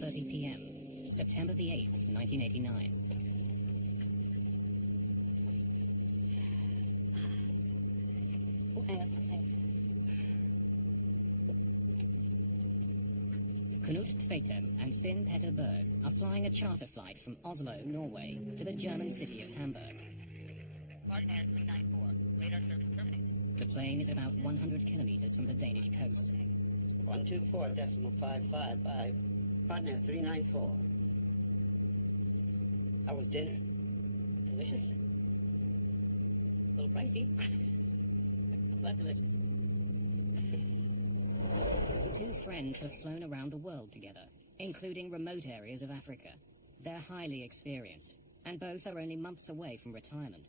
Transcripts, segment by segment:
12:30 p.m., September the 8th, 1989. Oh, hang on. Knut Tvetem and Finn Petter Berg are flying a charter flight from Oslo, Norway, to the German city of Hamburg. Partner 394, radar service terminated. The plane is about 100 kilometers from the Danish coast. 124.55 by partner 394. How was dinner? Delicious. A little pricey, but delicious. The two friends have flown around the world together, including remote areas of Africa. They're highly experienced, and both are only months away from retirement.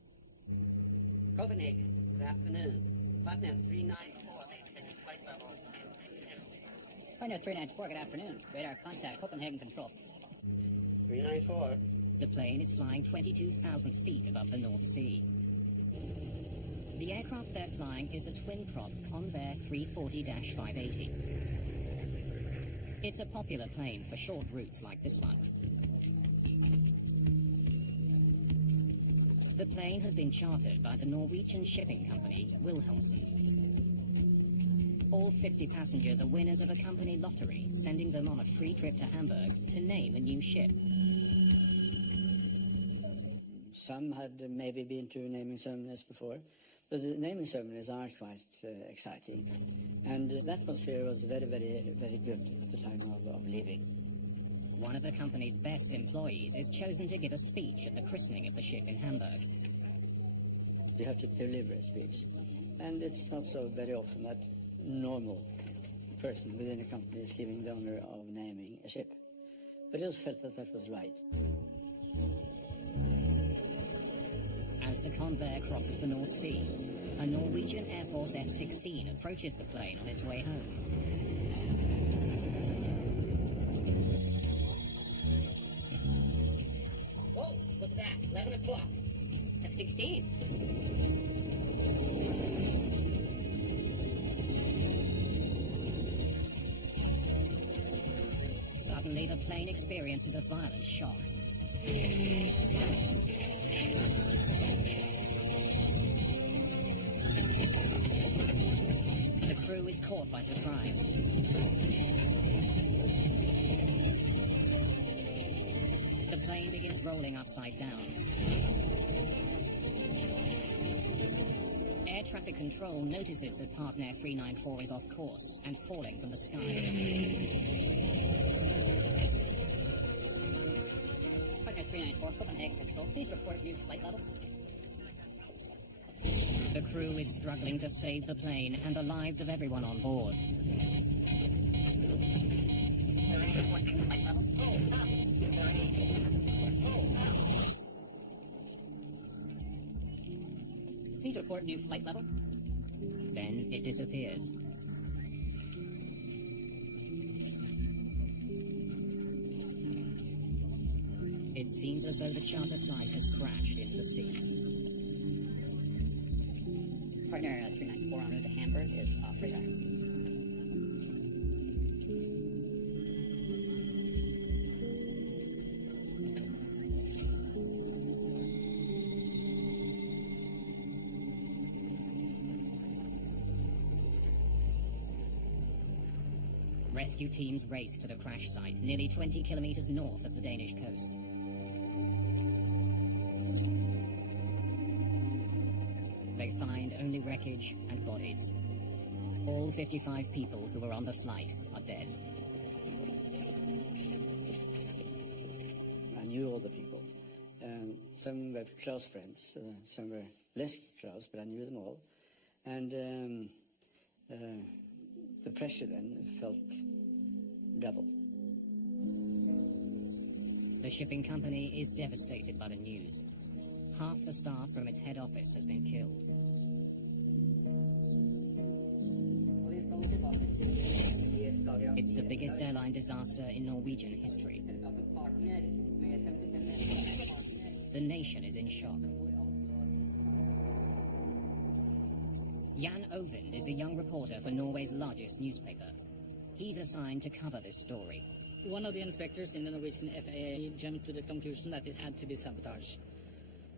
Copenhagen, good afternoon. Partner 394. Flight level. Partner 394, good afternoon. Radar contact, Copenhagen control. 394. The plane is flying 22,000 feet above the North Sea. The aircraft they're flying is a twin-prop Convair 340-580. It's a popular plane for short routes like this one. The plane has been chartered by the Norwegian shipping company Wilhelmsen. All 50 passengers are winners of a company lottery, sending them on a free trip to Hamburg to name a new ship. Some had maybe been to naming ceremonies before, but the naming ceremonies are quite exciting. And the atmosphere was very, very, very good at the time of leaving. One of the company's best employees is chosen to give a speech at the christening of the ship in Hamburg. You have to deliver a speech. And it's not so very often that normal person within a company is giving the honor of naming a ship. But it was felt that that was right. As the Convair crosses the North Sea, a Norwegian Air Force F-16 approaches the plane on its way home. Whoa, look at that, 11 o'clock. F-16. Suddenly, the plane experiences a violent shock. The crew is caught by surprise. The plane begins rolling upside down. Air traffic control notices that Partner 394 is off course and falling from the sky. Partner 394, Copenhagen control. Please report new flight level. The crew is struggling to save the plane and the lives of everyone on board. Please report new flight level. Then it disappears. It seems as though the charter flight has crashed into the sea. Partner 394 en route to Hamburg is off radar. Rescue teams race to the crash site, nearly 20 kilometers north of the Danish coast. They find only wreckage and bodies. All 55 people who were on the flight are dead. I knew all the people. And some were close friends, some were less close, but I knew them all. And the pressure then felt double. The shipping company is devastated by the news. Half the staff from its head office has been killed. It's the biggest airline disaster in Norwegian history. The nation is in shock. Jan Ovind is a young reporter for Norway's largest newspaper. He's assigned to cover this story. One of the inspectors in the Norwegian FAA jumped to the conclusion that it had to be sabotage.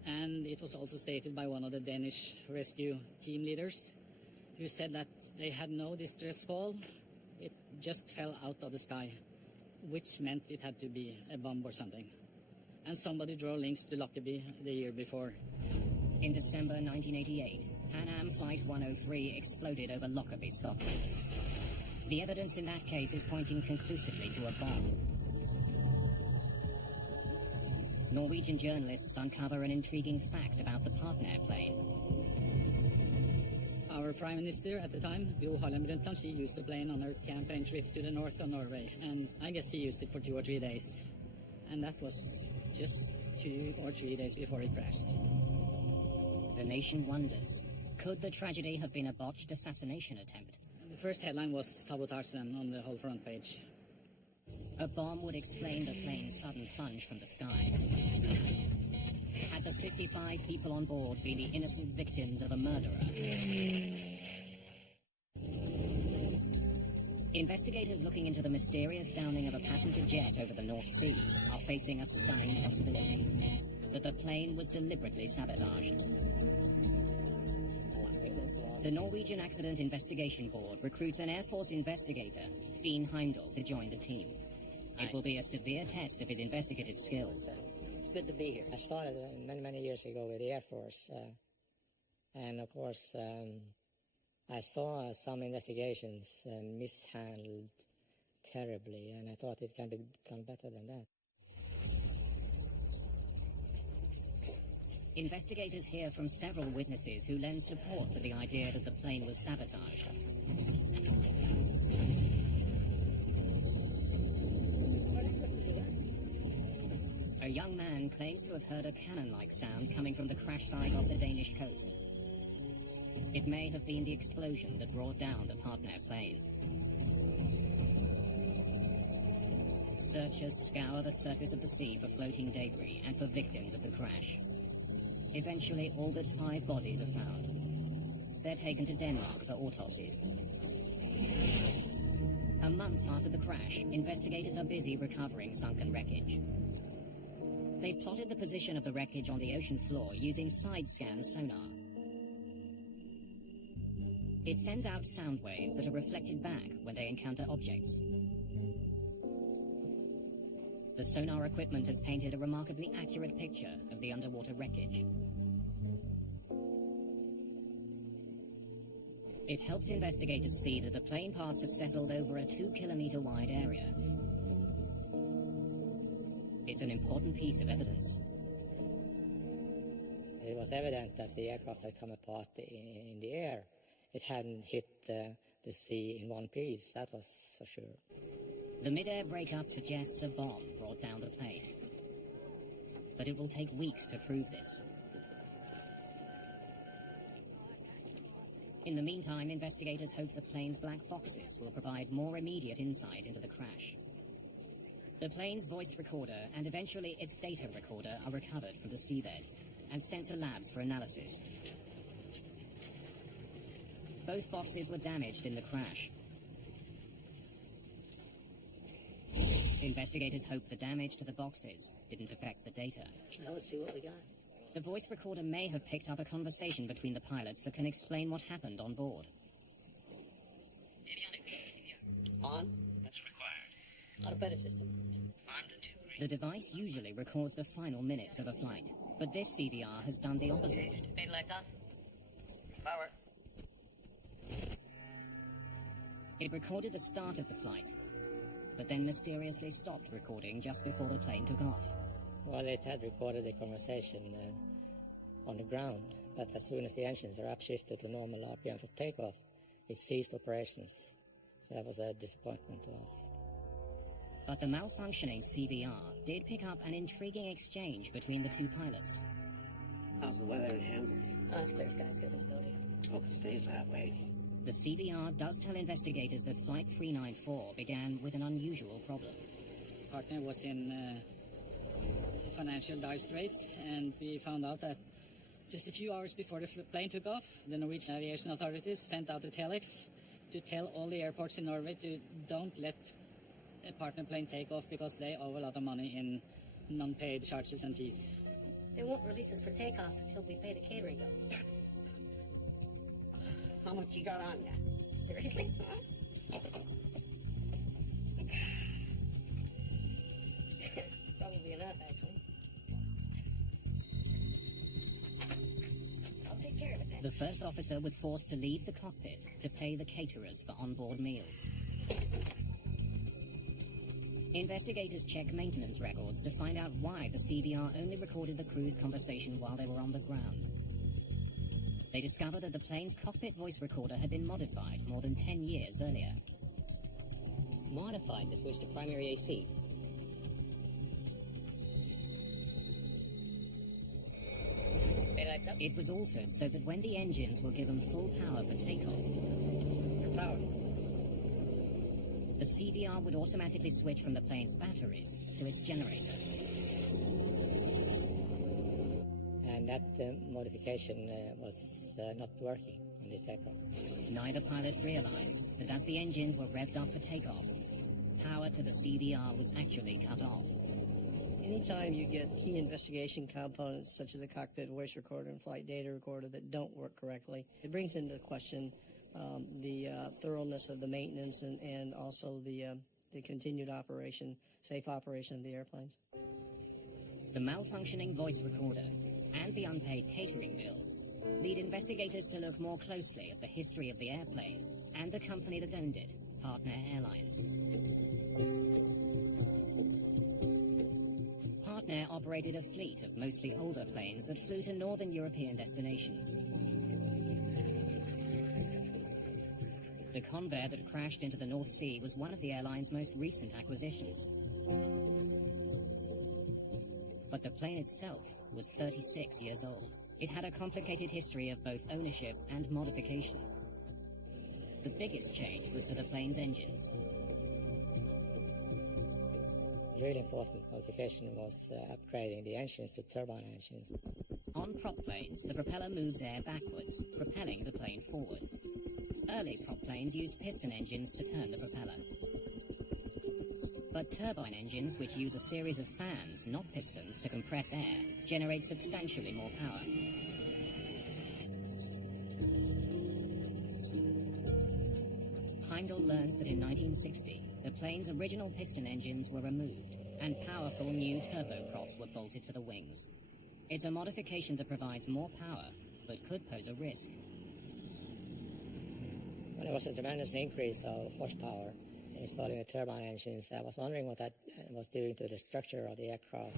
And it was also stated by one of the Danish rescue team leaders, who said that they had no distress call. It just fell out of the sky, which meant it had to be a bomb or something. And somebody drew links to Lockerbie the year before. In December 1988, Pan Am Flight 103 exploded over Lockerbie, Scotland. The evidence in that case is pointing conclusively to a bomb. Norwegian journalists uncover an intriguing fact about the partner plane. Our Prime Minister at the time, Gro Harlem Brundtland, she used the plane on her campaign trip to the north of Norway, and I guess she used it for 2 or 3 days. And that was just 2 or 3 days before it crashed. The nation wonders, could the tragedy have been a botched assassination attempt? The first headline was sabotage then on the whole front page. A bomb would explain the plane's sudden plunge from the sky. Had the 55 people on board been the innocent victims of a murderer? Investigators looking into the mysterious downing of a passenger jet over the North Sea are facing a stunning possibility: that the plane was deliberately sabotaged. The Norwegian Accident Investigation Board recruits an Air Force investigator, Finn Heimdall, to join the team. It will be a severe test of his investigative skills. It's good to be here. I started many years ago with the Air Force, and of course I saw some investigations mishandled terribly, and I thought it can be done better than that. Investigators hear from several witnesses who lend support to the idea that the plane was sabotaged. A young man claims to have heard a cannon-like sound coming from the crash site off the Danish coast. It may have been the explosion that brought down the partner plane. Searchers scour the surface of the sea for floating debris and for victims of the crash. Eventually, all but 5 bodies are found. They're taken to Denmark for autopsies. A month after the crash, investigators are busy recovering sunken wreckage. They've plotted the position of the wreckage on the ocean floor using side-scan sonar. It sends out sound waves that are reflected back when they encounter objects. The sonar equipment has painted a remarkably accurate picture of the underwater wreckage. It helps investigators see that the plane parts have settled over a 2-kilometer wide area. It's an important piece of evidence. It was evident that the aircraft had come apart in the air. It hadn't hit the sea in one piece, that was for sure. The mid-air breakup suggests a bomb brought down the plane. But it will take weeks to prove this. In the meantime, investigators hope the plane's black boxes will provide more immediate insight into the crash. The plane's voice recorder and eventually its data recorder are recovered from the seabed and sent to labs for analysis. Both boxes were damaged in the crash. Investigators hope the damage to the boxes didn't affect the data. Well, let's see what we got. The voice recorder may have picked up a conversation between the pilots that can explain what happened on board. On? That's required. Autopilot system. Armed and two. The device usually records the final minutes of a flight, but this CVR has done the opposite. Main lights on. Power. It recorded the start of the flight, but then mysteriously stopped recording just before the plane took off. Well, it had recorded the conversation on the ground, but as soon as the engines were upshifted to normal RPM for takeoff, it ceased operations. So that was a disappointment to us. But the malfunctioning CVR did pick up an intriguing exchange between the two pilots. How's the weather in Hamburg? Oh, it's clear skies, good visibility. Hope it stays that way. The CVR does tell investigators that Flight 394 began with an unusual problem. Partner was in financial dire straits, and we found out that just a few hours before the plane took off, the Norwegian aviation authorities sent out a telex to tell all the airports in Norway to don't let a partner plane take off because they owe a lot of money in non-paid charges and fees. They won't release us for takeoff until we pay the catering bill. How much you got on that? Seriously? Probably enough, actually. I'll take care of it then. The first officer was forced to leave the cockpit to pay the caterers for onboard meals. Investigators check maintenance records to find out why the CVR only recorded the crew's conversation while they were on the ground. They discover that the plane's cockpit voice recorder had been modified more than 10 years earlier. Modified to switch to primary AC. Daylight's up. It was altered so that when the engines were given full power for takeoff, Power. the CVR would automatically switch from the plane's batteries to its generator. And that modification was not working on this aircraft. Neither pilot realized that as the engines were revved up for takeoff, power to the CVR was actually cut off. Anytime you get key investigation components such as a cockpit voice recorder and flight data recorder that don't work correctly, it brings into question the thoroughness of the maintenance and also the continued operation, safe operation of the airplanes. The malfunctioning voice recorder and the unpaid catering bill lead investigators to look more closely at the history of the airplane and the company that owned it, Partner Airlines. Partner operated a fleet of mostly older planes that flew to northern European destinations. The Convair that crashed into the North Sea was one of the airline's most recent acquisitions. But the plane itself was 36 years old. It had a complicated history of both ownership and modification. The biggest change was to the plane's engines. Really important modification was upgrading the engines to turbine engines. On prop planes, the propeller moves air backwards, propelling the plane forward. Early prop planes used piston engines to turn the propeller. But turbine engines, which use a series of fans, not pistons, to compress air, generate substantially more power. Heimdall learns that in 1960, the plane's original piston engines were removed, and powerful new turboprops were bolted to the wings. It's a modification that provides more power, but could pose a risk. When there was a tremendous increase of horsepower installing the turbine engines, I was wondering what that was doing to the structure of the aircraft.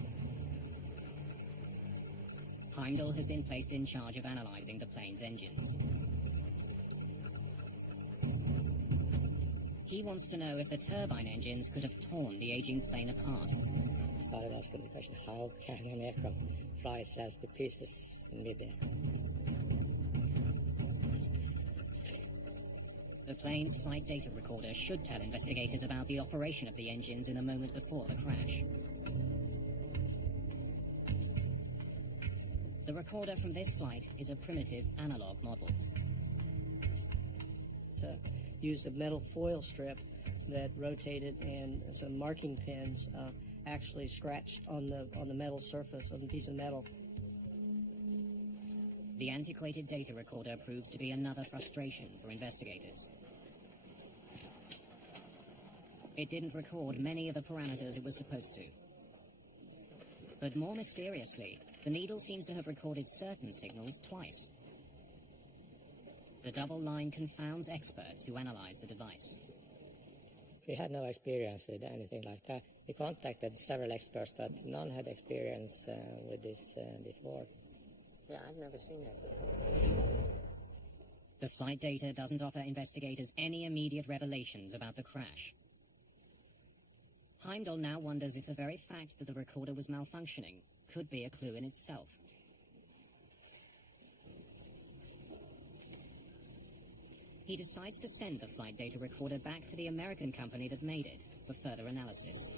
Heimdall has been placed in charge of analyzing the plane's engines. He wants to know if the turbine engines could have torn the aging plane apart. I started asking the question, how can an aircraft fly itself to pieces in midair? The plane's flight data recorder should tell investigators about the operation of the engines in the moment before the crash. The recorder from this flight is a primitive analog model. Used a metal foil strip that rotated, and some marking pins actually scratched on the metal surface of the piece of metal. The antiquated data recorder proves to be another frustration for investigators. It didn't record many of the parameters it was supposed to. But more mysteriously, the needle seems to have recorded certain signals twice. The double line confounds experts who analyze the device. We had no experience with anything like that. We contacted several experts, but none had experience with this before. Yeah, I've never seen that before. The flight data doesn't offer investigators any immediate revelations about the crash. Heimdall now wonders if the very fact that the recorder was malfunctioning could be a clue in itself. He decides to send the flight data recorder back to the American company that made it for further analysis.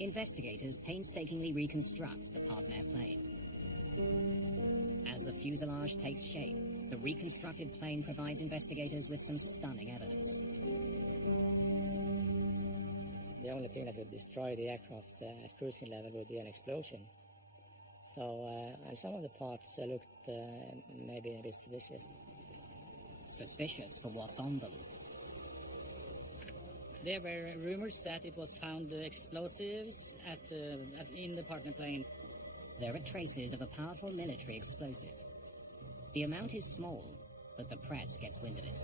Investigators painstakingly reconstruct the Partner plane. As the fuselage takes shape, The reconstructed plane provides investigators with some stunning evidence. The only thing that would destroy the aircraft at cruising level would be an explosion. So, and some of the parts looked maybe a bit suspicious. Suspicious for what's on them. There were rumors that it was found explosives in the partner plane. There are traces of a powerful military explosive. The amount is small, but the press gets wind of it.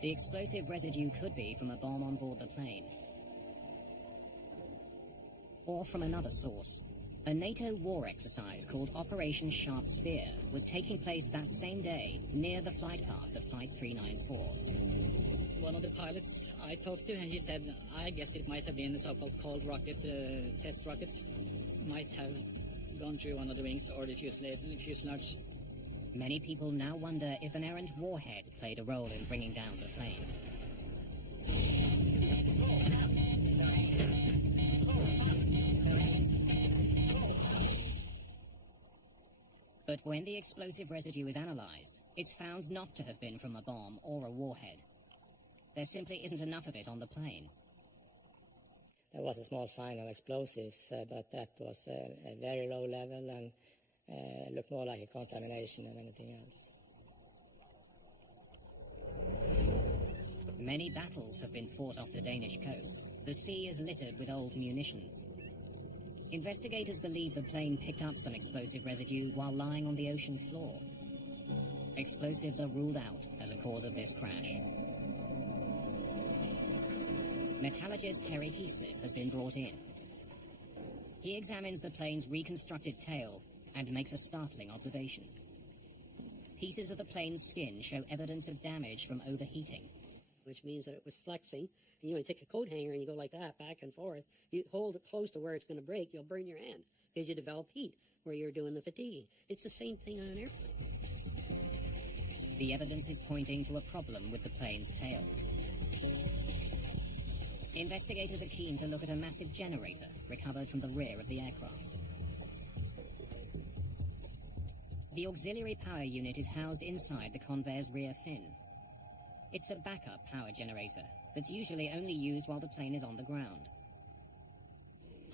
The explosive residue could be from a bomb on board the plane, or from another source. A NATO war exercise called Operation Sharp Spear was taking place that same day near the flight path of Flight 394. One of the pilots I talked to, and he said, I guess it might have been the so-called cold rocket, test rocket, might have gone through one of the wings or the fuselage. Many people now wonder if an errant warhead played a role in bringing down the plane. But when the explosive residue is analyzed, it's found not to have been from a bomb or a warhead. There simply isn't enough of it on the plane. There was a small sign of explosives, but that was a very low level and looked more like a contamination than anything else. Many battles have been fought off the Danish coast. The sea is littered with old munitions. Investigators believe the plane picked up some explosive residue while lying on the ocean floor. Explosives are ruled out as a cause of this crash. Metallurgist Terry Heaslip has been brought in. He examines the plane's reconstructed tail and makes a startling observation. Pieces of the plane's skin show evidence of damage from overheating. Which means that it was flexing. And you take a coat hanger and you go like that, back and forth. You hold it close to where it's going to break, you'll burn your hand because you develop heat where you're doing the fatigue. It's the same thing on an airplane. The evidence is pointing to a problem with the plane's tail. Investigators are keen to look at a massive generator recovered from the rear of the aircraft. The auxiliary power unit is housed inside the Convair's rear fin. It's a backup power generator that's usually only used while the plane is on the ground.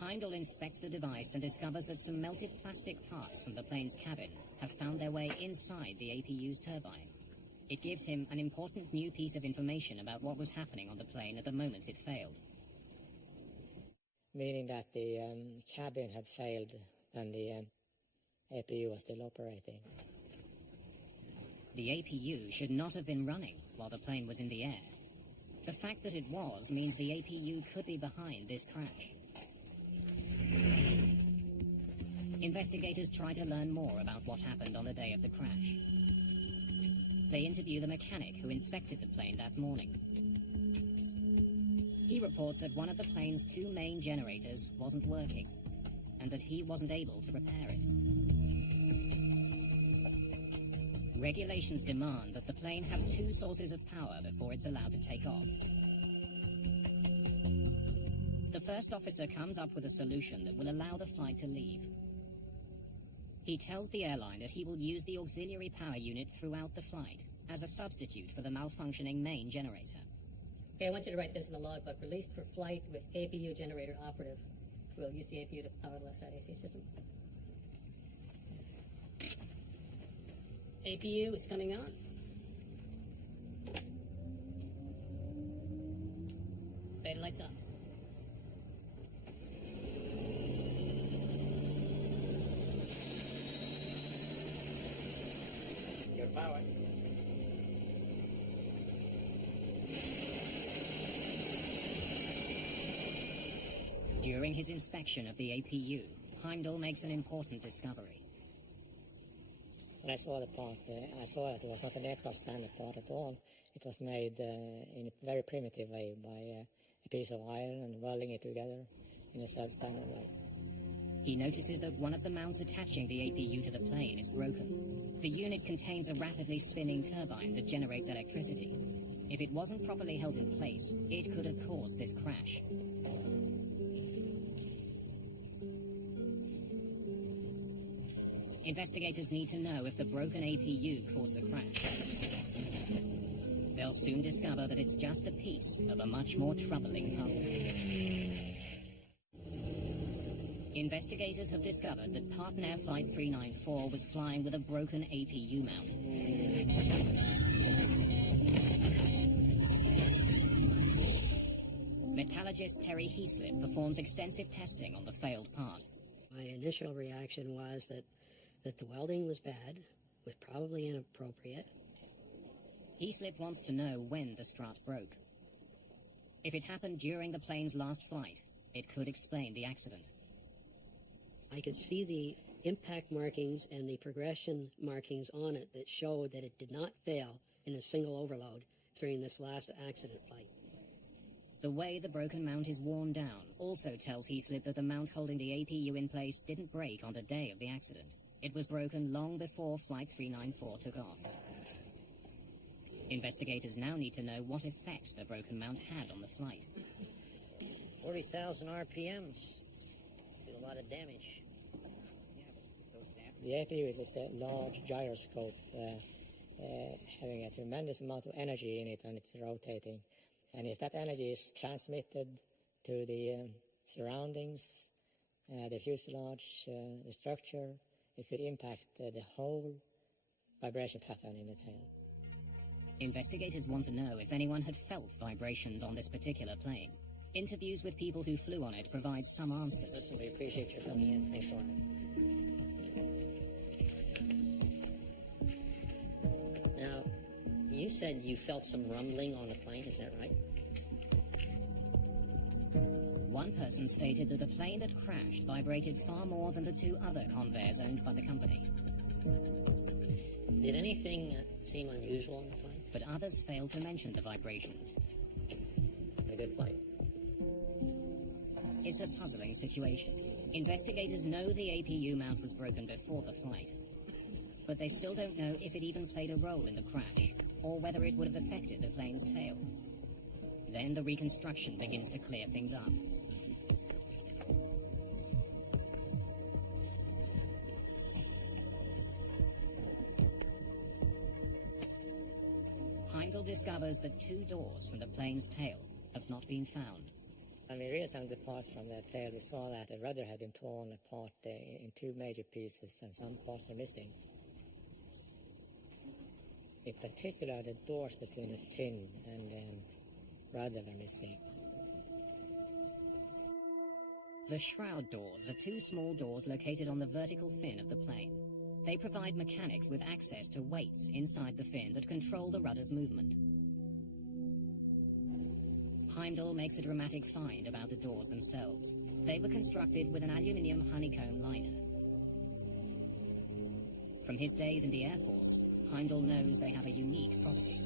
Heimdall inspects the device and discovers that some melted plastic parts from the plane's cabin have found their way inside the APU's turbine. It gives him an important new piece of information about what was happening on the plane at the moment it failed. Meaning that the cabin had failed and the APU was still operating. The APU should not have been running while the plane was in the air. The fact that it was means the APU could be behind this crash. Investigators try to learn more about what happened on the day of the crash. They interview the mechanic who inspected the plane that morning. He reports that one of the plane's two main generators wasn't working, and that he wasn't able to repair it. Regulations demand that the plane have two sources of power before it's allowed to take off. The first officer comes up with a solution that will allow the flight to leave. He tells the airline that he will use the auxiliary power unit throughout the flight as a substitute for the malfunctioning main generator. Okay, I want you to write this in the logbook. Released for flight with APU generator operative. We'll use the APU to power the left side AC system. APU is coming on. Beta lights off. Your power. During his inspection of the APU, Heimdall makes an important discovery. When I saw the part, I saw that it was not an aircraft standard part at all. It was made in a very primitive way by a piece of iron and welding it together in a substandard way. He notices that one of the mounts attaching the APU to the plane is broken. The unit contains a rapidly spinning turbine that generates electricity. If it wasn't properly held in place, it could have caused this crash. investigators need to know if the broken APU caused the crash. They'll soon discover that it's just a piece of a much more troubling puzzle. Investigators have discovered that Partner Flight 394 was flying with a broken APU mount. Metallurgist Terry Heaslip performs extensive testing on the failed part. My initial reaction was that the welding was bad, was probably inappropriate. Heaslip wants to know when the strut broke. If it happened during the plane's last flight, it could explain the accident. I could see the impact markings and the progression markings on it that showed that it did not fail in a single overload during this last accident flight. The way the broken mount is worn down also tells Heaslip that the mount holding the APU in place didn't break on the day of the accident. It was broken long before Flight 394 took off. Investigators now need to know what effect the broken mount had on the flight. 40,000 RPMs. Did a lot of damage. The APU is a large gyroscope having a tremendous amount of energy in it when it's rotating. And if that energy is transmitted to the surroundings, the fuselage, the structure, it could impact the whole vibration pattern in the tail. Investigators want to know if anyone had felt vibrations on this particular plane. Interviews with people who flew on it provide some answers. Listen, we appreciate your coming in. Thanks a lot. Now, you said you felt some rumbling on the plane, is that right? One person stated that the plane that crashed vibrated far more than the two other Convaires owned by the company. Did anything seem unusual on the plane? But others failed to mention the vibrations. A good flight. It's a puzzling situation. Investigators know the APU mount was broken before the flight, but they still don't know if it even played a role in the crash, or whether it would have affected the plane's tail. Then the reconstruction begins to clear things up. Heimdall discovers that two doors from the plane's tail have not been found. When we removed some of the parts from the tail, we saw that the rudder had been torn apart in two major pieces, and some parts were missing. In particular, the doors between the fin and the rudder were missing. The shroud doors are two small doors located on the vertical fin of the plane. They provide mechanics with access to weights inside the fin that control the rudder's movement. Heimdall makes a dramatic find about the doors themselves. They were constructed with an aluminium honeycomb liner. From his days in the Air Force, Heimdall knows they have a unique property.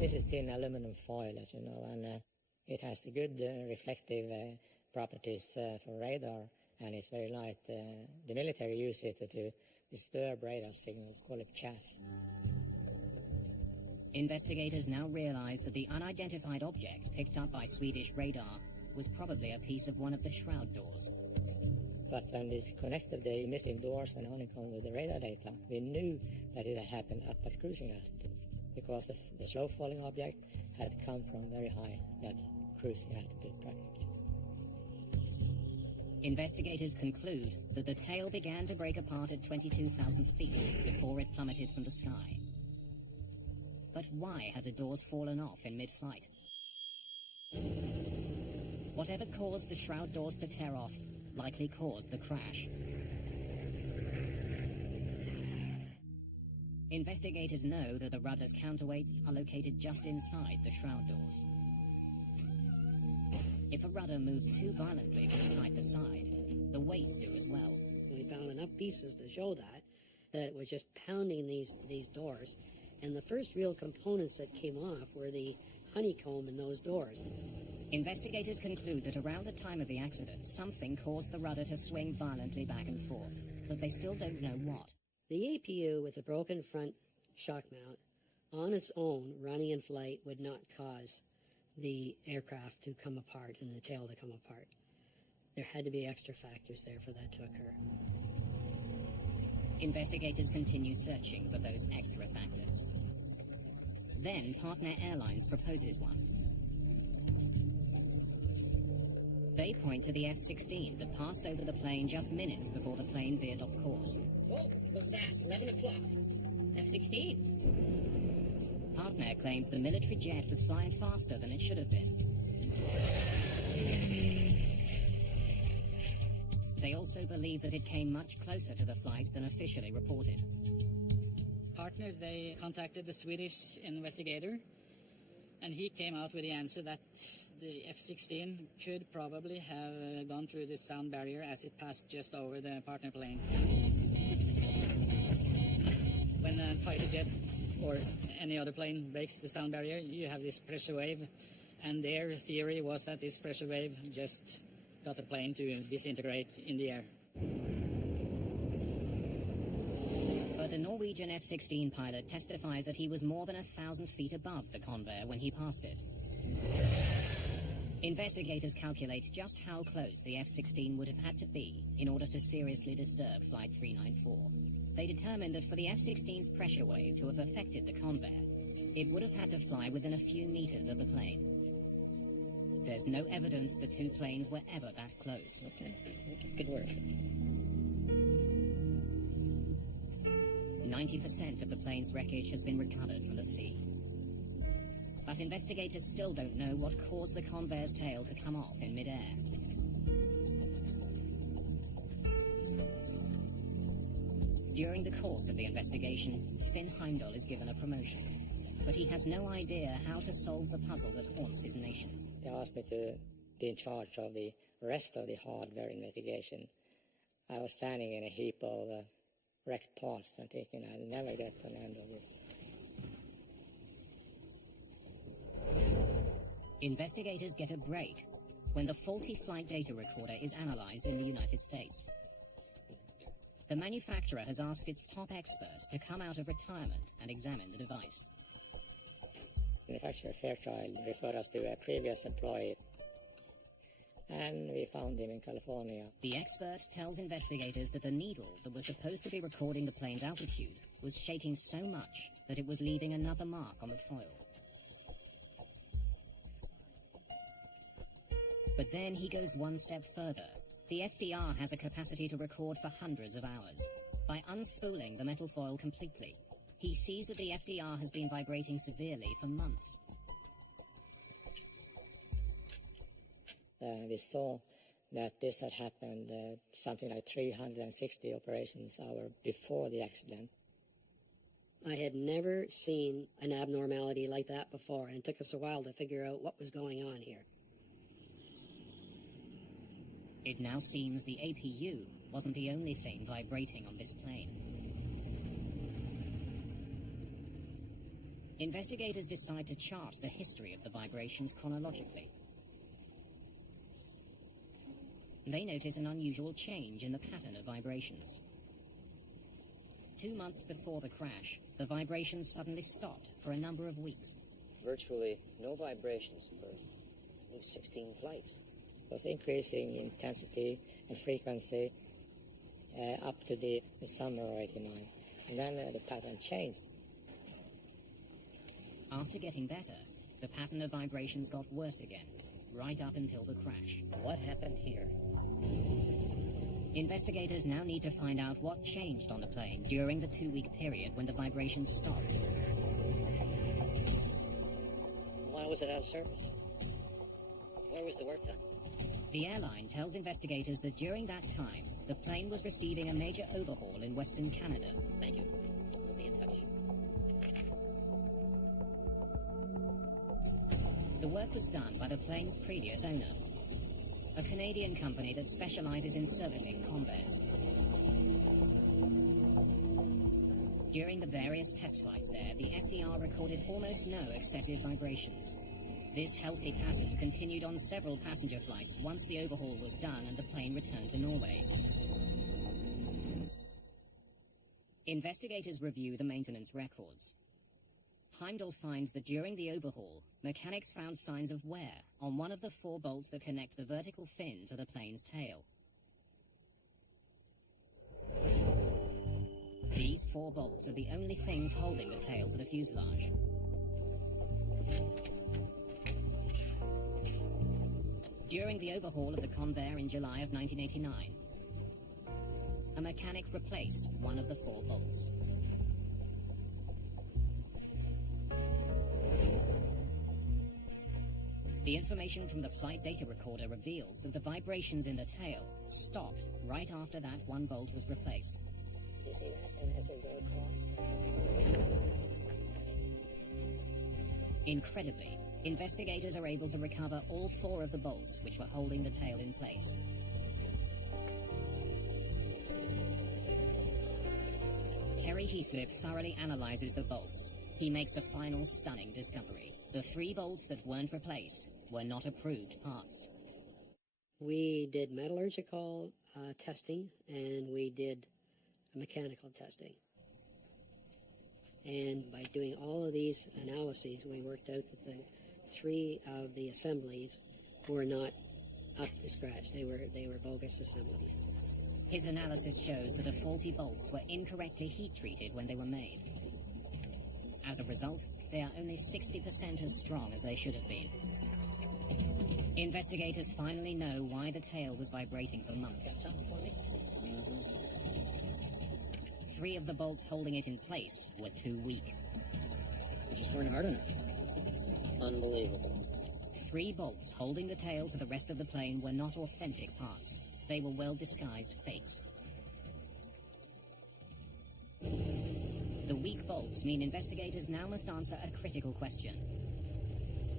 This is thin aluminum foil, as you know, and it has the good reflective properties for radar, and it's very light. The military use it to disturb radar signals, call it chaff. Investigators now realize that the unidentified object picked up by Swedish radar was probably a piece of one of the shroud doors. But when we connected the missing doors and honeycomb with the radar data, we knew that it had happened up at cruising altitude, because the slow-falling object had come from very high level, cruising altitude practically. Investigators conclude that the tail began to break apart at 22,000 feet before it plummeted from the sky. But why had the doors fallen off in mid-flight? Whatever caused the shroud doors to tear off likely caused the crash. Investigators know that the rudder's counterweights are located just inside the shroud doors. If a rudder moves too violently from side to side, the weights do as well. We found enough pieces to show that it was just pounding these doors. And the first real components that came off were the honeycomb in those doors. Investigators conclude that around the time of the accident, something caused the rudder to swing violently back and forth, but they still don't know what. The APU with a broken front shock mount, on its own, running in flight, would not cause the aircraft to come apart and the tail to come apart. There had to be extra factors there for that to occur. Investigators continue searching for those extra factors. Then Partner Airlines proposes one. They point to the F-16 that passed over the plane just minutes before the plane veered off course. Whoa, what's that? 11 o'clock. F-16. Partner claims the military jet was flying faster than it should have been. They also believe that it came much closer to the flight than officially reported. Partner, they contacted the Swedish investigator, and he came out with the answer that the F-16 could probably have gone through the sound barrier as it passed just over the partner plane. When a fighter jet or any other plane breaks the sound barrier, you have this pressure wave, and their theory was that this pressure wave just got the plane to disintegrate in the air. But the Norwegian F-16 pilot testifies that he was more than 1,000 feet above the Convair when he passed it. Investigators calculate just how close the F-16 would have had to be in order to seriously disturb Flight 394. They determined that for the F-16's pressure wave to have affected the Convair, it would have had to fly within a few meters of the plane. There's no evidence the two planes were ever that close. Okay, good work. 90% of the plane's wreckage has been recovered from the sea. But investigators still don't know what caused the Convair's tail to come off in midair. During the course of the investigation, Finn Heimdall is given a promotion, but he has no idea how to solve the puzzle that haunts his nation. They asked me to be in charge of the rest of the hardware investigation. I was standing in a heap of wrecked parts and thinking I'll never get to an end of this. Investigators get a break when the faulty flight data recorder is analyzed in the United States. The manufacturer has asked its top expert to come out of retirement and examine the device. Manufacturer Fairchild referred us to a previous employee, and we found him in California. The expert tells investigators that the needle that was supposed to be recording the plane's altitude was shaking so much that it was leaving another mark on the foil. But then he goes one step further. The FDR has a capacity to record for hundreds of hours. By unspooling the metal foil completely, he sees that the FDR has been vibrating severely for months. We saw that this had happened something like 360 operations hours before the accident. I had never seen an abnormality like that before, and it took us a while to figure out what was going on here. It now seems the APU wasn't the only thing vibrating on this plane. Investigators decide to chart the history of the vibrations chronologically. They notice an unusual change in the pattern of vibrations. 2 months before the crash, the vibrations suddenly stopped for a number of weeks. Virtually no vibrations for 16 flights. It was increasing intensity and frequency up to the summer of '89. And then the pattern changed. After getting better, the pattern of vibrations got worse again, right up until the crash. What happened here? Investigators now need to find out what changed on the plane during the 2-week period when the vibrations stopped. Why was it out of service? Where was the work done? The airline tells investigators that during that time, the plane was receiving a major overhaul in Western Canada. Thank you. We'll be in touch. The work was done by the plane's previous owner, a Canadian company that specializes in servicing Convairs. During the various test flights there, the FDR recorded almost no excessive vibrations. This healthy pattern continued on several passenger flights once the overhaul was done and the plane returned to Norway. Investigators review the maintenance records. Heimdall finds that during the overhaul, mechanics found signs of wear on one of the 4 bolts that connect the vertical fin to the plane's tail. These 4 bolts are the only things holding the tail to the fuselage. During the overhaul of the Convair in July of 1989, a mechanic replaced one of the 4 bolts. The information from the flight data recorder reveals that the vibrations in the tail stopped right after that one bolt was replaced. You see that? And as it goes across. Incredibly, investigators are able to recover all 4 of the bolts which were holding the tail in place. Terry Heaslip thoroughly analyzes the bolts. He makes a final stunning discovery. The 3 bolts that weren't replaced were not approved parts. We did metallurgical testing, and we did mechanical testing. And by doing all of these analyses, we worked out that the 3 of the assemblies were not up to scratch. They were bogus assemblies. His analysis shows that the faulty bolts were incorrectly heat-treated when they were made. As a result, they are only 60% as strong as they should have been. Investigators finally know why the tail was vibrating for months. 3 of the bolts holding it in place were too weak. They just weren't hard enough. Unbelievable. 3 bolts holding the tail to the rest of the plane were not authentic parts. They were well-disguised fakes. The weak bolts mean investigators now must answer a critical question.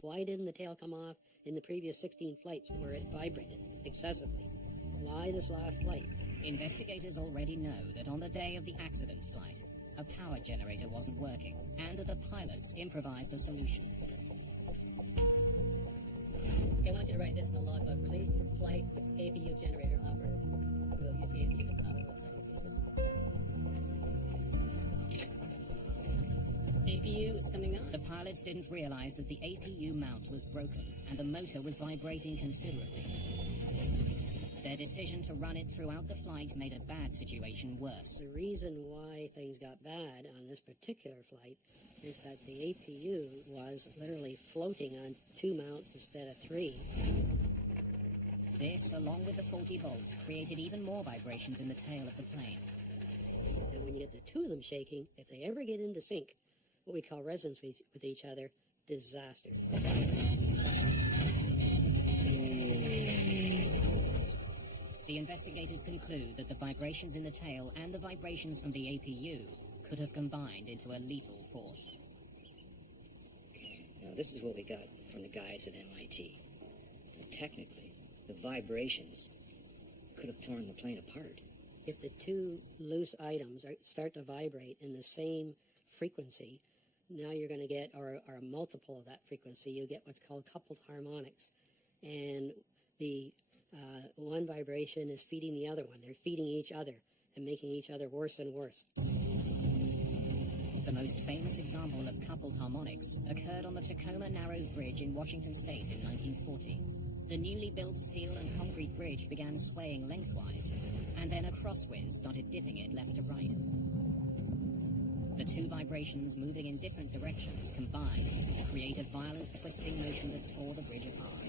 Why didn't the tail come off in the previous 16 flights where it vibrated excessively? Why this last flight? Investigators already know that on the day of the accident flight, a power generator wasn't working, and that the pilots improvised a solution. I want you to write this in the logbook. Released for flight with APU generator operative. We'll use the APU to power the SIDC system. APU is coming on. The pilots didn't realize that the APU mount was broken, and the motor was vibrating considerably. Their decision to run it throughout the flight made a bad situation worse. The reason why things got bad on this particular flight is that the APU was literally floating on 2 mounts instead of 3. This, along with the faulty bolts, created even more vibrations in the tail of the plane. And when you get the 2 of them shaking, if they ever get into sync, what we call resonance with each other, disaster. The investigators conclude that the vibrations in the tail and the vibrations from the APU could have combined into a lethal force. Now, this is what we got from the guys at MIT. And technically, the vibrations could have torn the plane apart. If the 2 loose items start to vibrate in the same frequency, now you're going to get, or a multiple of that frequency, you get what's called coupled harmonics. And the one vibration is feeding the other one. They're feeding each other and making each other worse and worse. The most famous example of coupled harmonics occurred on the Tacoma Narrows Bridge in Washington State in 1940. The newly built steel and concrete bridge began swaying lengthwise, and then a crosswind started dipping it left to right. The 2 vibrations moving in different directions combined to create a violent twisting motion that tore the bridge apart.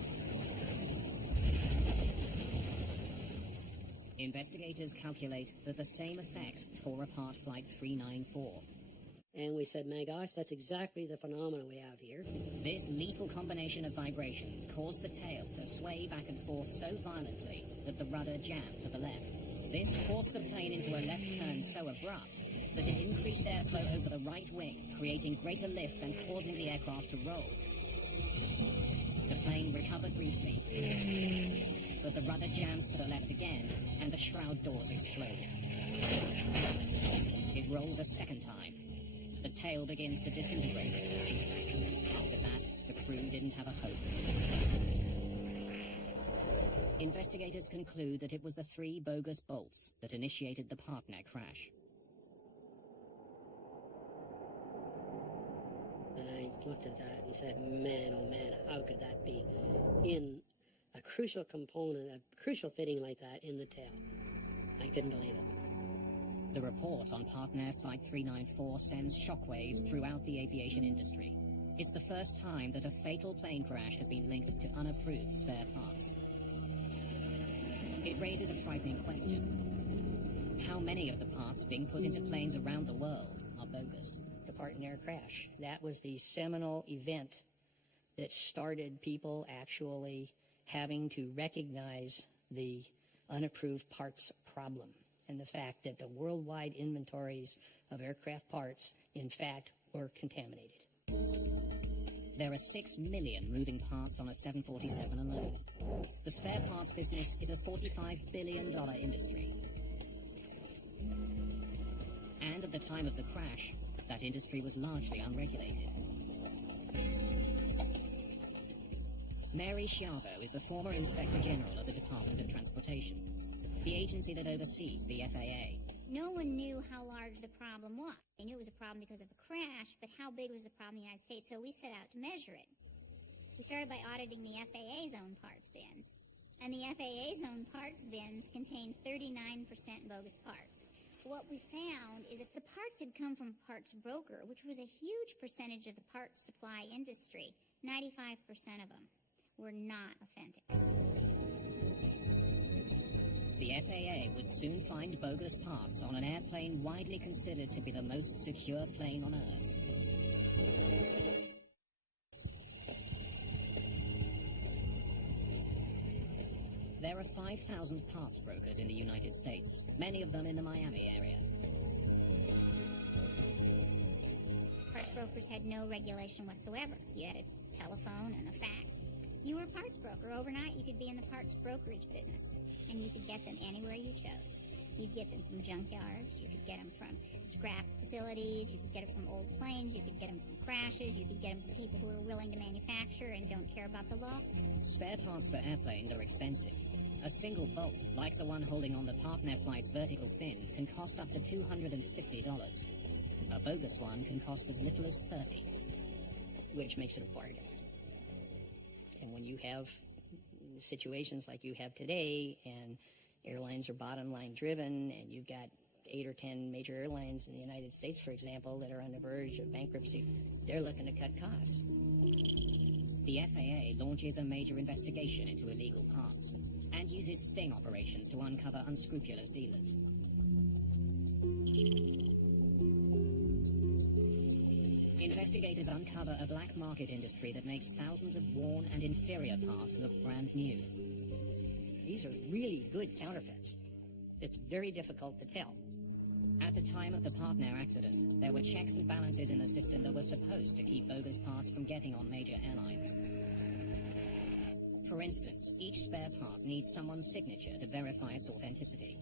Investigators calculate that the same effect tore apart Flight 394. And we said, my gosh, that's exactly the phenomenon we have here. This lethal combination of vibrations caused the tail to sway back and forth so violently that the rudder jammed to the left. This forced the plane into a left turn so abrupt that it increased airflow over the right wing, creating greater lift and causing the aircraft to roll. The plane recovered briefly, but the rudder jams to the left again, and the shroud doors explode. It rolls a second time. The tail begins to disintegrate. After that, the crew didn't have a hope. Investigators conclude that it was the 3 bogus bolts that initiated the partner crash. And I looked at that and said, man, oh man, how could that be in a crucial component, a crucial fitting like that in the tail? I couldn't believe it. The report on Partner Flight 394 sends shockwaves throughout the aviation industry. It's the first time that a fatal plane crash has been linked to unapproved spare parts. It raises a frightening question. How many of the parts being put into planes around the world are bogus? The Partner crash. That was the seminal event that started people actually having to recognize the unapproved parts problem and the fact that the worldwide inventories of aircraft parts, in fact, were contaminated. There are 6 million moving parts on a 747 alone. The spare parts business is a $45 billion industry. And at the time of the crash, that industry was largely unregulated. Mary Schiavo is the former Inspector General of the Department of Transportation, the agency that oversees the FAA. No one knew how large the problem was. They knew it was a problem because of the crash, but how big was the problem in the United States? So we set out to measure it. We started by auditing the FAA's own parts bins. And the FAA's own parts bins contained 39% bogus parts. What we found is that the parts had come from a parts broker, which was a huge percentage of the parts supply industry. 95% of them were not authentic. The FAA would soon find bogus parts on an airplane widely considered to be the most secure plane on Earth. There are 5,000 parts brokers in the United States, many of them in the Miami area. Parts brokers had no regulation whatsoever. You had a telephone and a fax. You were a parts broker. Overnight, you could be in the parts brokerage business, and you could get them anywhere you chose. You could get them from junkyards. You could get them from scrap facilities. You could get them from old planes. You could get them from crashes. You could get them from people who are willing to manufacture and don't care about the law. Spare parts for airplanes are expensive. A single bolt, like the one holding on the Partner flight's vertical fin, can cost up to $250. A bogus one can cost as little as $30. Which makes it a bargain. And when you have situations like you have today, and airlines are bottom line driven, and you've got 8 or 10 major airlines in the United States, for example, that are on the verge of bankruptcy, they're looking to cut costs. The FAA launches a major investigation into illegal parts and uses sting operations to uncover unscrupulous dealers. Investigators uncover a black market industry that makes thousands of worn and inferior parts look brand new. These are really good counterfeits. It's very difficult to tell. At the time of the Partner accident, there were checks and balances in the system that were supposed to keep bogus parts from getting on major airlines. For instance, each spare part needs someone's signature to verify its authenticity.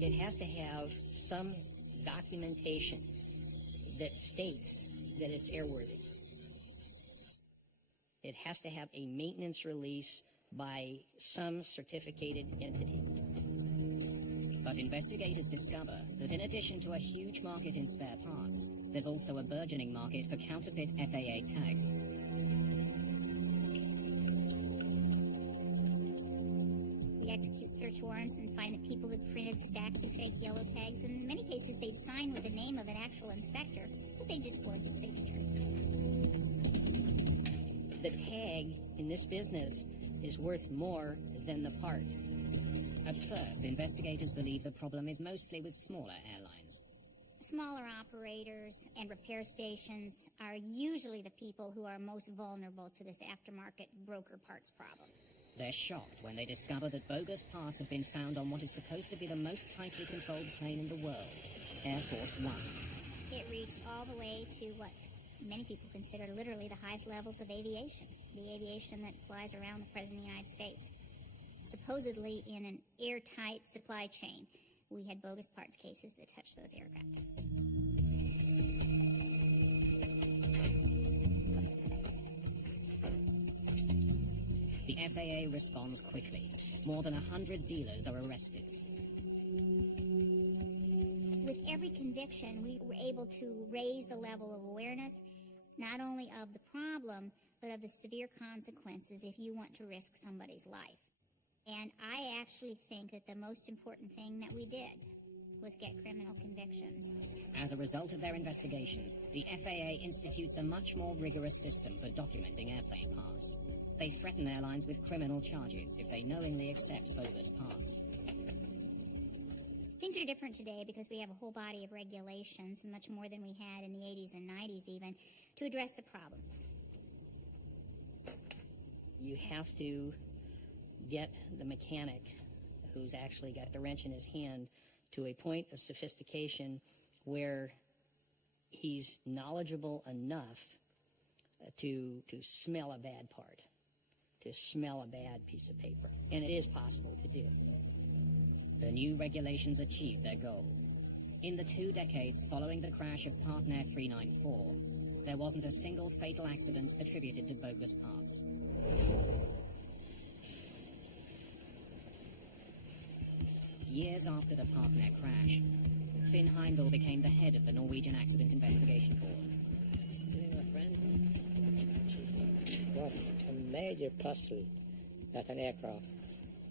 It has to have some documentation that states that it's airworthy. It has to have a maintenance release by some certificated entity. But investigators discover that in addition to a huge market in spare parts, there's also a burgeoning market for counterfeit FAA tags. We execute search warrants and find that people had printed stacks of fake yellow tags, and in many cases they'd sign with the name of an actual inspector, but they just forged his signature. The tag in this business is worth more than the part. At first, investigators believe the problem is mostly with smaller airlines. Smaller operators and repair stations are usually the people who are most vulnerable to this aftermarket broker parts problem. They're shocked when they discover that bogus parts have been found on what is supposed to be the most tightly controlled plane in the world, Air Force One. It reached all the way to what many people consider literally the highest levels of aviation, the aviation that flies around the President of the United States. Supposedly in an airtight supply chain, we had bogus parts cases that touched those aircraft. The FAA responds quickly. More than 100 dealers are arrested. With every conviction, we were able to raise the level of awareness, not only of the problem, but of the severe consequences if you want to risk somebody's life. And I actually think that the most important thing that we did was get criminal convictions. As a result of their investigation, the FAA institutes a much more rigorous system for documenting airplane parts. They threaten airlines with criminal charges if they knowingly accept bogus parts. Things are different today because we have a whole body of regulations, much more than we had in the 80s and 90s even, to address the problem. You have to get the mechanic who's actually got the wrench in his hand to a point of sophistication where he's knowledgeable enough to smell a bad part, to smell a bad piece of paper. And it is possible to do. The new regulations achieved their goal. In the 2 decades following the crash of Partner 394, there wasn't a single fatal accident attributed to bogus parts. Years after the Partner crash, Finn Heimdall became the head of the Norwegian Accident Investigation Board. It was a major puzzle that an aircraft,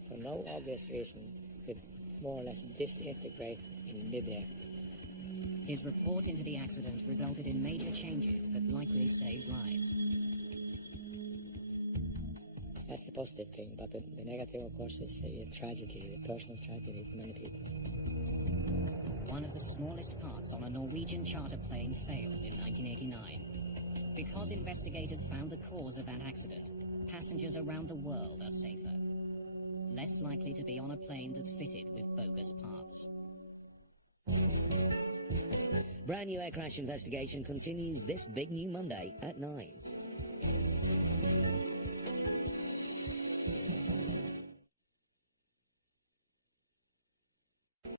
for no obvious reason, could more or less disintegrate in midair. His report into the accident resulted in major changes that likely saved lives. That's the positive thing, but the negative, of course, is a tragedy, a personal tragedy for many people. One of the smallest parts on a Norwegian charter plane failed in 1989. Because investigators found the cause of that accident, passengers around the world are safer. Less likely to be on a plane that's fitted with bogus parts. Brand new air crash investigation continues this big new Monday at 9.